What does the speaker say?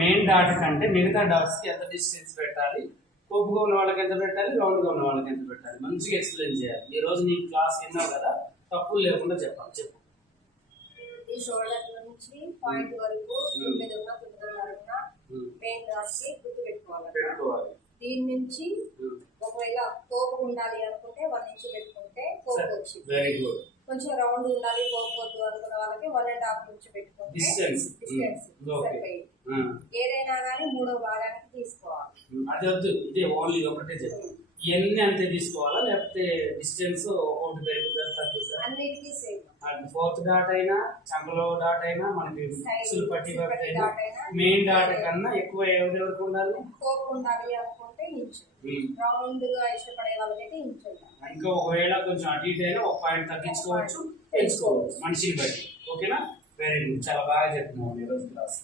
Main dot కంటే మిగతా dots కి ఎంత డిస్టెన్స్ పెట్టాలి, కోపుగా ఉన్న వాళ్ళకి ఎంత పెట్టాలి, రౌండ్ గా ఉన్న వాళ్ళకి ఎంత పెట్టాలి, మంచిగా ఎక్స్ప్లెయిన్ చేయాలి. ఈ రోజు నీ క్లాస్ విన్నావు కదా, తప్పులు లేకుండా చెప్పాలి. చెప్పు. ఈ షోల్డర్ నుంచి పాయింట్ వరకు మెయిన్ డాట్స్ కి గుర్తు పెట్టుకోవాలి. దీని నుంచి ఒకవేళ కోపు ఉండాలి అనుకుంటే 1 ఇంచ్ పెట్టుకుంటే కోపు వచ్చింది. Very good. కొంచెం రౌండ్ ఉండాలి కోపు వద్దు అనుకున్న వాళ్ళకి 1.5 ఇంచ్ పెట్టుకుంటే డిస్టెన్స్ ఏదైనా కానీ 3వ భాగానికి తీసుకోవాలి. అది వద్దు, ఇదే ఓన్లీ ఒకటే చెప్పు. ఇవన్నీ అంతే తీసుకోవాలా లేకపోతే డిస్టెన్స్ ఒకటి పెరుగుతుందా తగ్గుతుందా? అన్నిటికీ సేమ్. ఫోర్త్ డాట్ అయినా చంకలో డాట్ అయినా మనకి పట్టి అయినా మెయిన్ డాట్ కన్నా ఎక్కువ ఎవరికి ఉండాలి? కోపు ఉండాలి అనుకుంటే ఇంచు, రౌండ్ గా ఇష్టపడే వాళ్ళకైతే ఇంచు ఉండాలి. ఇంకా ఒకవేళ కొంచెం అటు ఇటు అయినా 1 పాయింట్ తగ్గించుకోవచ్చు, పెంచుకోవచ్చు మనిషిని బట్టి. ఓకేనా? వెరీ గుడ్, చాలా బాగా చెప్తున్నావు ఈరోజు క్లాస్.